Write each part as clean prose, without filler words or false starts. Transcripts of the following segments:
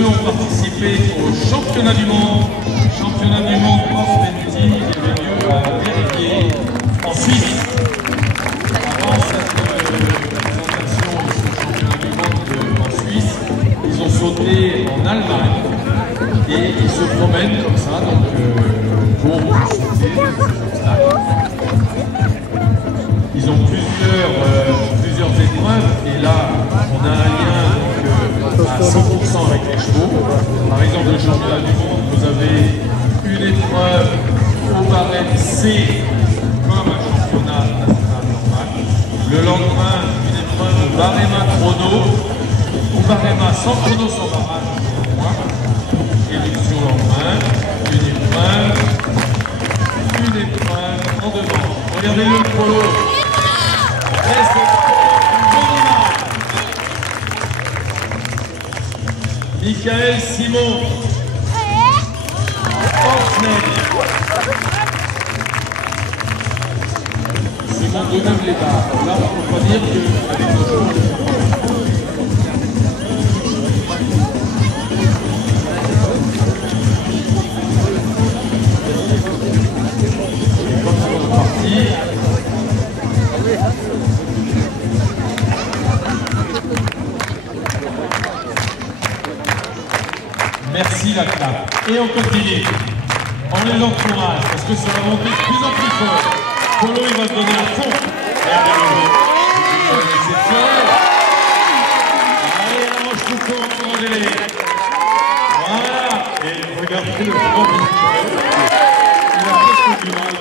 deux ont participé au championnat du monde. Championnat du monde cross-country qui avait lieu à Vérifier, en Suisse. Avant cette présentation de ce championnat du monde en Suisse, ils ont sauté en Allemagne et ils se promènent comme ça, donc pour sauter des obstacles. Ils ont plusieurs épreuves et là on a un lien donc, à 100% avec les chevaux. Par exemple, le championnat du monde, vous avez une épreuve au barème C comme un championnat national normal. Le lendemain, une épreuve au barème chrono, au barème sans chrono, sans barrage, et le lendemain, une épreuve en devant. Regardez le polo. Michael Simon. Simon Deneuve les barres. Là, on ne peut pas dire qu'avec nos jours. Merci la clap. Et on continue. On les encourage parce que ça va monter de plus en plus fort. Polo, il va se donner à fond. Allez, la roche coucou, encouragez-les. Voilà. Et regardez le grand il a presque du mal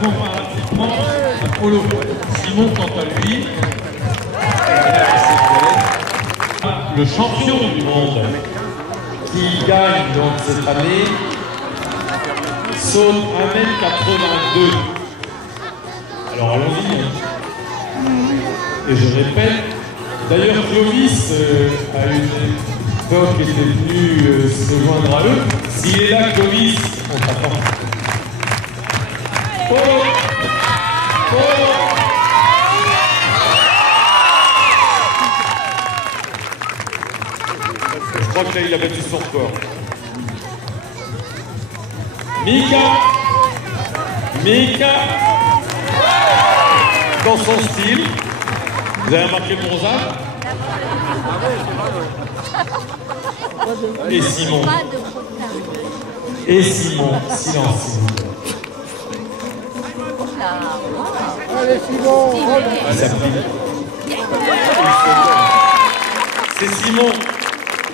comparativement à Polo. Simon, quant à lui, le champion du monde qui gagne donc cette année saute 1m82. Alors allons-y. Et je répète, d'ailleurs Clovis à une époque était venu se joindre à eux. S'il est là, Clovis, on t'attend. Je crois que là, il a battu son record. Mika, dans son style. Vous avez remarqué le bronzage? Et Simon. Silence. Allez Simon, c'est Simon.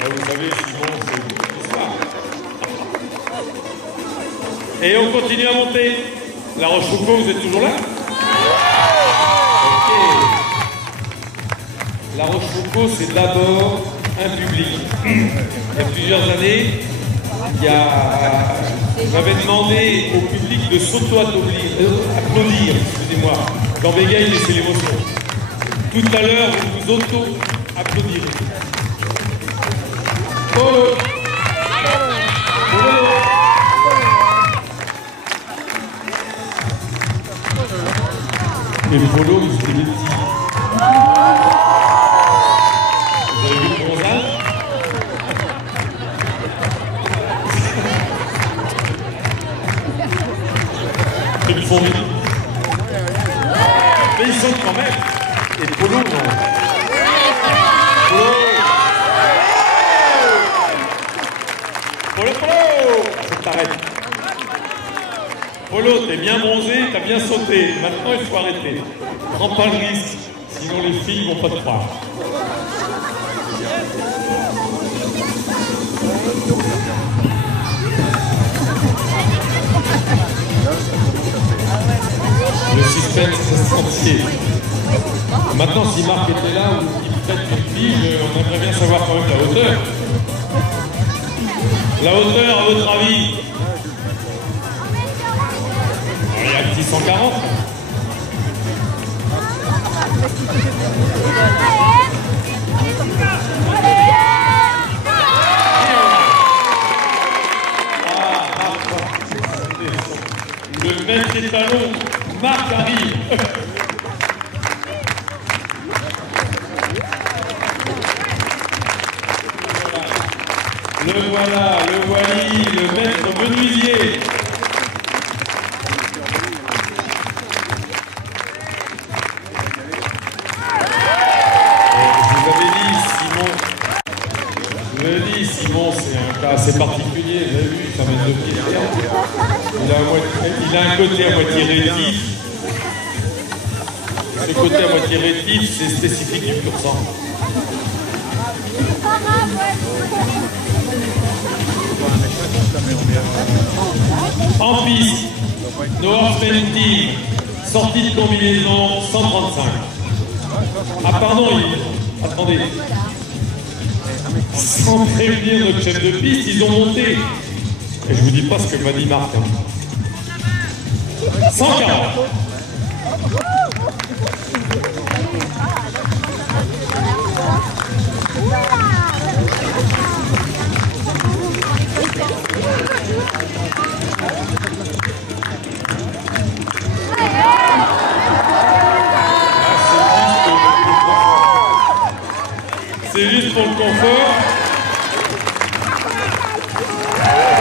Vous savez, Simon, c'est l'histoire. Et on continue à monter. La Rochefoucauld, vous êtes toujours là? Ok. La Rochefoucauld, c'est d'abord un public. Il y a plusieurs années, j'avais demandé au public de s'auto-applaudir, excusez-moi. Quand bégaye, laissez l'émotion. Tout à l'heure, vous vous auto-applaudirez. Et le polo, c'était des petits. Vous avez vu le bronzage? C'est du fond. Mais ils sautent quand même. Et le polo, non. Polo, faut que t'arrêtes. Polo, t'es bien bronzé, t'as bien sauté. Maintenant, il faut arrêter. Prends pas le risque, sinon les filles vont pas te croire. Le suspense reste entier. Maintenant, si Marc était là ou qu'il prête une fille, on aimerait bien savoir quand même la hauteur. La hauteur, à votre avis? Il y a un petit 140. Le maître des talons, Marc arrive. Le voilà, le voili, le maître menuisier. Simon, c'est un cas assez particulier, vous avez vu, ça met deux pieds derrière. Il a un côté à moitié rétif. Ce côté à moitié rétif, c'est spécifique du pur sang. En piste, Noah Fenty, sortie de combinaison 135. Ah pardon, attendez. Sans prévenir notre chef de piste, ils ont monté. Et je vous dis pas ce que m'a dit Marc. 140. C'est juste pour le confort.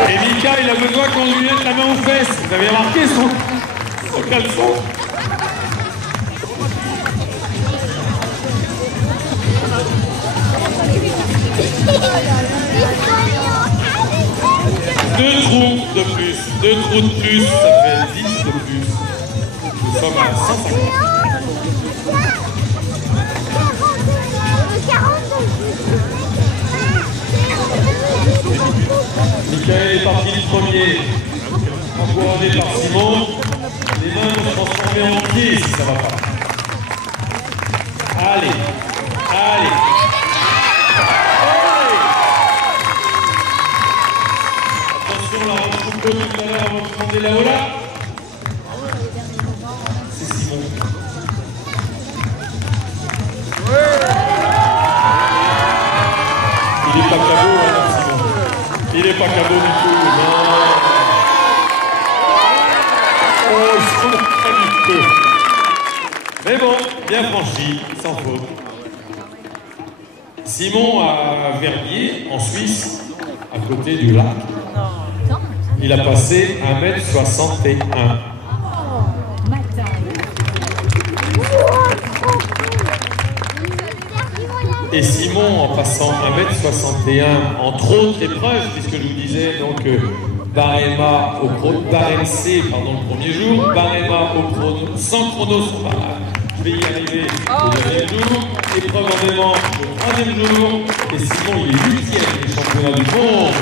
Et Mika, il a besoin qu'on lui mette la main aux fesses. Vous avez remarqué son caleçon? Deux trous de plus, ça fait 10 de plus. Nous sommes à 150. Michael est parti du premier, encouragé par Simon. Les mains vont se transformer en pieds si ça va pas. Allez, allez. Attention, la roche tout à l'heure, on va prendre là-haut là. C'est Simon. Il n'est pas cadeau, hein, Simon. Il n'est pas cadeau du tout, non. Oh, il se moque un petit peu. Mais bon, bien franchi, sans faute. Simon à Verbier, en Suisse, à côté du lac. Il a passé 1m61. Et Simon, en passant 1m61, entre autres épreuves, puisque je vous disais, donc Barema au barème C, pardon, le premier jour, Barema au chrono, sans chrono, je vais y arriver le deuxième jour, épreuve en dément le troisième jour, et Simon, il est 8e des championnats du monde.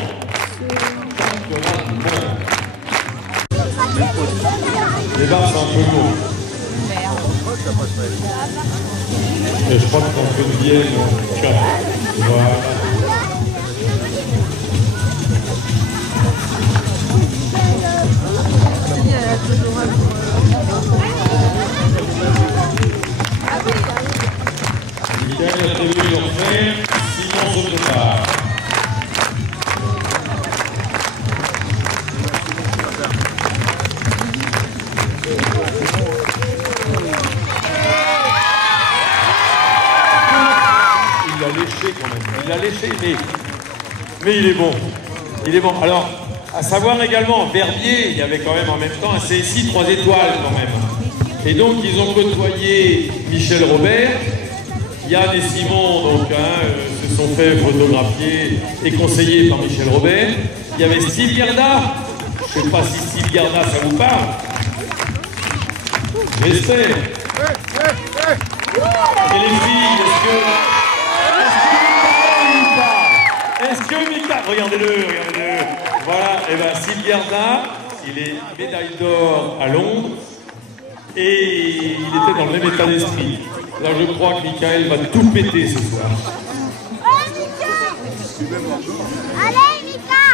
Championnat du monde. Les barres sont un peu courts. Et je crois que dans une Vienne, voilà. Michael a prévu de refaire, Simon se prépare. Il a léché, mais il est bon. Il est bon. Alors, à savoir également, Verbier, il y avait quand même en même temps un CSI 3 étoiles quand même. Et donc, ils ont côtoyé Michel Robert. Yann et Simon, donc, se sont fait photographier et conseiller par Michel Robert. Il y avait Steve Garda. Je ne sais pas si Steve Garda, ça vous parle. J'espère. Et les filles, est-ce que Mika, regardez-le. Voilà, et bien Steve Garda, il est médaille d'or à Londres et il était dans le même état d'esprit. Là, je crois que Michael va tout péter ce soir. Oh, Mika! Allez, Mika!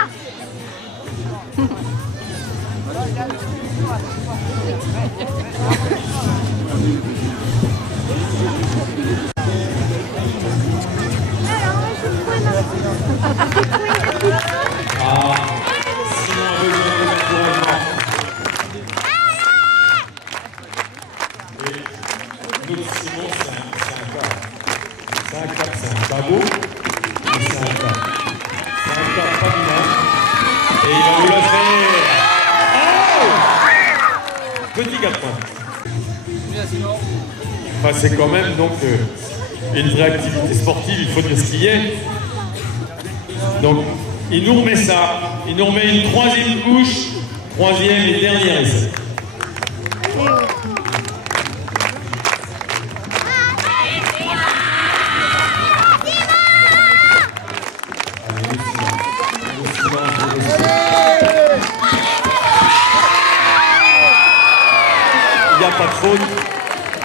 Ah, sinon on veut bien l'encouragement. Et notre Simon, c'est un cas. C'est un pas beau, mais c'est un cas. C'est un cas pas il va vous la faire. Oh, petit 4 points. Enfin, c'est quand même donc une vraie activité sportive, il faut dire ce qu'il y est. Donc, il nous remet ça. Il nous remet une troisième couche, troisième et dernier essai. Il n'y a pas de faute.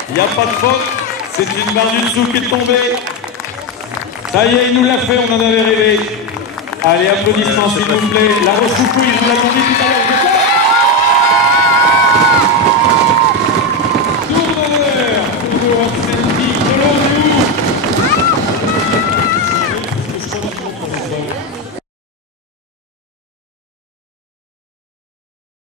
Il n'y a pas de faute. C'est une barre du dessous qui est tombée. Ça y est, il nous l'a fait, on en avait rêvé. Allez, applaudissements s'il vous plaît. La Rochefoucauld, je vous l'ai dit tout à l'heure. Tour d'honneur, toujours